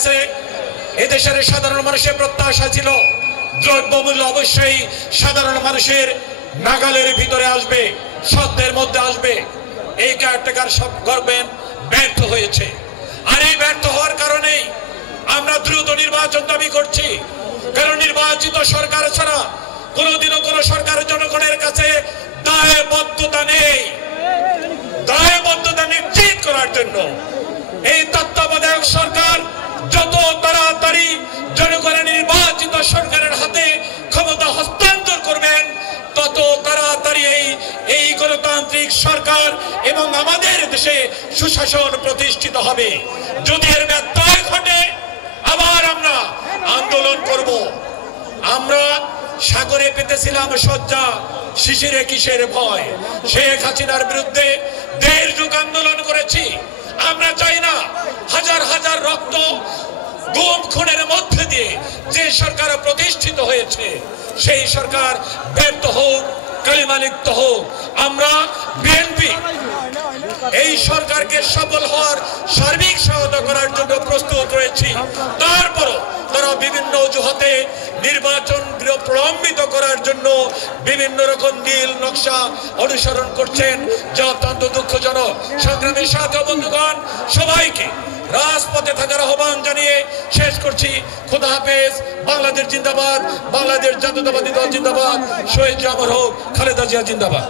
কাছে এদেশের সাধারণ মানুষের প্রত্যাশা ছিল দ্রব্যমূল্য অবশ্যই সাধারণ মানুষের নাগালের ভিতরে আসবে, সাধ্যের মধ্যে আসবে। এই কেয়ারটেকার সব গভর্নমেন্ট ব্যর্থ হয়েছে। আর এই ব্যর্থ হওয়ার কারণেই আমরা দ্রুত নির্বাচন দাবি করছি। কারণ নির্বাচিত সরকার ছাড়া কোনোদিনও কোনো সরকারের জনগণের কাছে দায়বদ্ধতা নেই। দায়বদ্ধতা নিশ্চিত করার জন্য এই তত্ত্বাবধায়ক সরকার যত তাড়াতাড়ি জনগণের নির্বাচিত সরকারের হাতে ক্ষমতা হস্তান্তর করবেন, তত তাড়াতাড়ি এই গণতান্ত্রিক সরকার এবং আমাদের দেশে সুশাসন প্রতিষ্ঠিত হবে। যদি এর ব্যত্যয় ঘটে আবার আমরা আন্দোলন করব। আমরা সাগরে পেতেছিলাম শয্যা, শিশিরে কিসের ভয়। শেখ হাসিনার বিরুদ্ধে দেড় যুগ আন্দোলন করেছি। আমরা চাই না হাজার হাজার রক্ত গুম খুনের মধ্যে দিয়ে যে সরকার প্রতিষ্ঠিত হয়েছে সেই সরকার ব্যর্থ হোক, কালিমালিপ্ত হোক। আমরা বিএনপি এই সরকারকে সফল হওয়ার সার্বিক সহায়তা করার জন্য প্রস্তুত রয়েছি। তারপরও তারা বিভিন্ন অজুহাতে নির্বাচন প্রলম্বিত করার জন্য বিভিন্ন রকম নীল নকশা অনুসরণ করছেন, যা অত্যন্ত দুঃখজনক। সংগ্রামী সাথী বন্ধুগণ, সবাইকে রাজপথে থাকার আহ্বান জানিয়ে শেষ করছি। খোদা হাফেজ। বাংলাদেশ জিন্দাবাদ, বাংলাদেশ জাতীয়তাবাদী দল জিন্দাবাদ, শহীদ জামর হোক, খালেদা জিয়া জিন্দাবাদ।